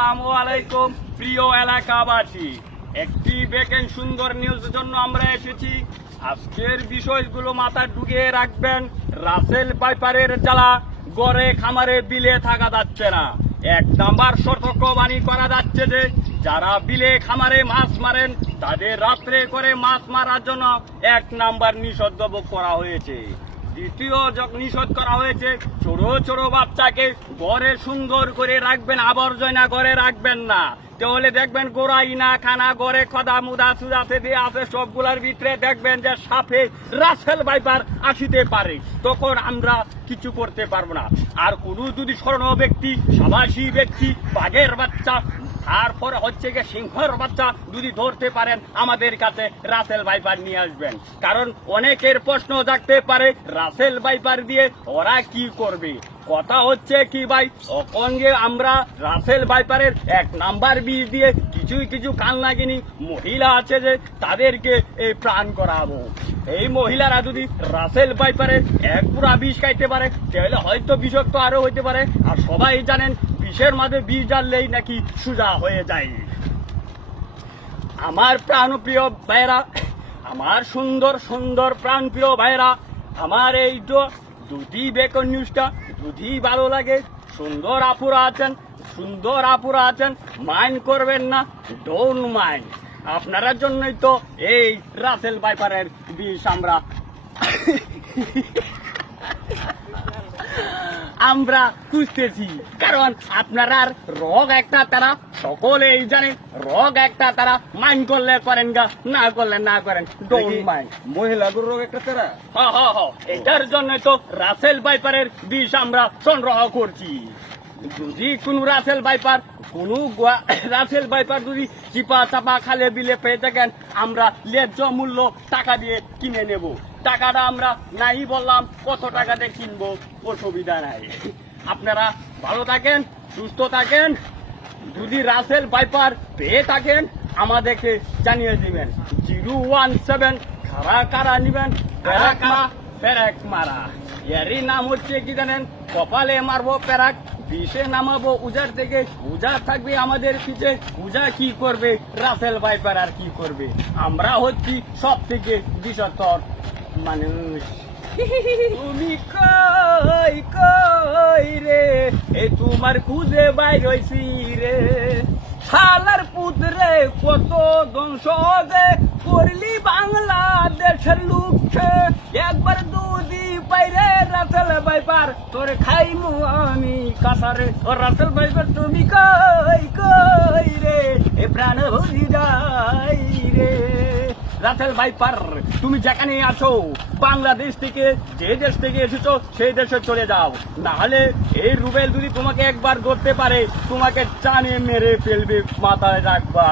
আসসালামু আলাইকুম প্রিয় এলাকাবাসী, একটি বেকেন সুন্দর নিউজের জন্য আমরা এসেছি। আজকের বিষয়গুলো মাথায় ঢুকিয়ে রাখবেন। রাসেল ভাইপারের জ্বালা গড়ে খামারে বিলে থাকা যাচ্ছে না। এক নাম্বার সতর্কবাণী করা যাচ্ছে যে যারা বিলে খামারে মাছ মারেন তাদের রাত্রে করে মাছ মারার জন্য এক নাম্বার নিষিদ্ধ করা হয়েছে। দ্বিতীয় নিষেধ করা হয়েছে ছোট ছোট বাচ্চাকে ঘরে সুন্দর করে রাখবেন, আবর্জনা ঘরে রাখবেন না। তাহলে দেখবেন গোড়াই না খানা ঘরে খদা মুদা সুদাতে দিয়ে আছে, সবগুলার ভিতরে দেখবেন যে সাপে রাসেল ভাইপার আসিতে পারে, তখন আমরা কিছু করতে পারবো না। আর কোনো যদি স্বর্ণ ব্যক্তি, সাবাসী ব্যক্তি, বাঘের বাচ্চা, তারপরে হচ্ছে গিয়ে সিংহর বাচ্চা যদি ধরতে পারেন আমাদের কাছে রাসেল ভাইপার নিয়ে আসবেন। কারণ অনেকের প্রশ্ন থাকতে পারে রাসেল ভাইপার দিয়ে ওরা কি করবে। কথা হচ্ছে কি ভাই, অঙ্গে আমরা রাসেল ভাইপারের এক নাম্বার বিষ দিয়ে কিছু কাল নাগিনী মহিলা আছে যে তাদেরকে এই প্রাণ করাবো। এই মহিলারা যদি রাসেল ভাইপারের এক পুরা বিষ খাইতে পারে তাহলে হয়তো বিষাক্ত আরো হইতে পারে। আর সবাই জানেন বিষের মাঝে বিষ ঢাললেই নাকি সোজা হয়ে যায়। আমার প্রাণপ্রিয় ভাইরা, আমার সুন্দর সুন্দর প্রাণপ্রিয় ভাইরা, আমার এই দুধি বেকন নিউজটা যদি ভালো লাগে, সুন্দর আপুরা আছেন, মাইন্ড করবেন না, ডোন্ট মাইন্ড। আপনার জন্যই তো এই রাসেল ভাইপারের বিষ আমরা খুঁজতেছি। কারণ আপনারা রোগ একটা তারা সকলেই জানেন, রোগ একটা তারা মাইন্ড করলে করেন গা, না করলে না করেন, ডোন্ট মাইন্ড। মহিলাগুর রোগ একটা তারা এটার জন্য তো রাসেল ভাইপারের বিষ আমরা সংগ্রহ করছি। যদি কোনো রাসেল ভাইপার যদি চিপা চাপা খালে বিলে পেয়ে থাকেন, আমরা ন্যায্য মূল্য টাকা দিয়ে কিনে নেব। টাকাটা আমরা নাই বললাম, কত টাকা দিয়ে কিনবো অসুবিধা নাই। আপনারা ভালো থাকেন, সুস্থ থাকেন। যদি রাসেল ভাইপার পেয়ে থাকেন আমাদেরকে জানিয়ে দিবেন। 017 কারা নিবেন পেরাক মারা। এরই নাম হচ্ছে কি জানেন, কপালে মারবো পেরাক, বিষে নামাবো উজার থেকে। উজা থাকবে আমাদের পিছে, উজা কি করবে রাসেল ভাইপার আর কি করবে। আমরা হচ্ছি সব থেকে বিষাক্ত মানুষ। তুমি কই রে, এ তোমার খুঁজে বাইর হইছি রে। শালার পুত্রে কত ধ্বংস দে করলি বাংলাদেশের লোককে। একবার দুদি পাইরে রাসেল ভাইপার তোর খাইমু আমি কাসারে। ও রাসেল ভাইপার তুমি কই রে, এ প্রাণ ভুলি যাই রে। রাসেল ভাইপার তুমি যেখানে আছো, বাংলাদেশ থেকে যে দেশ থেকে এসেছো সেই দেশে চলে যাও, নাহলে এই রুবেল যদি তোমাকে একবার ধরতে পারে তোমাকে জানে মেরে ফেলবে, মাথায় রাখবা।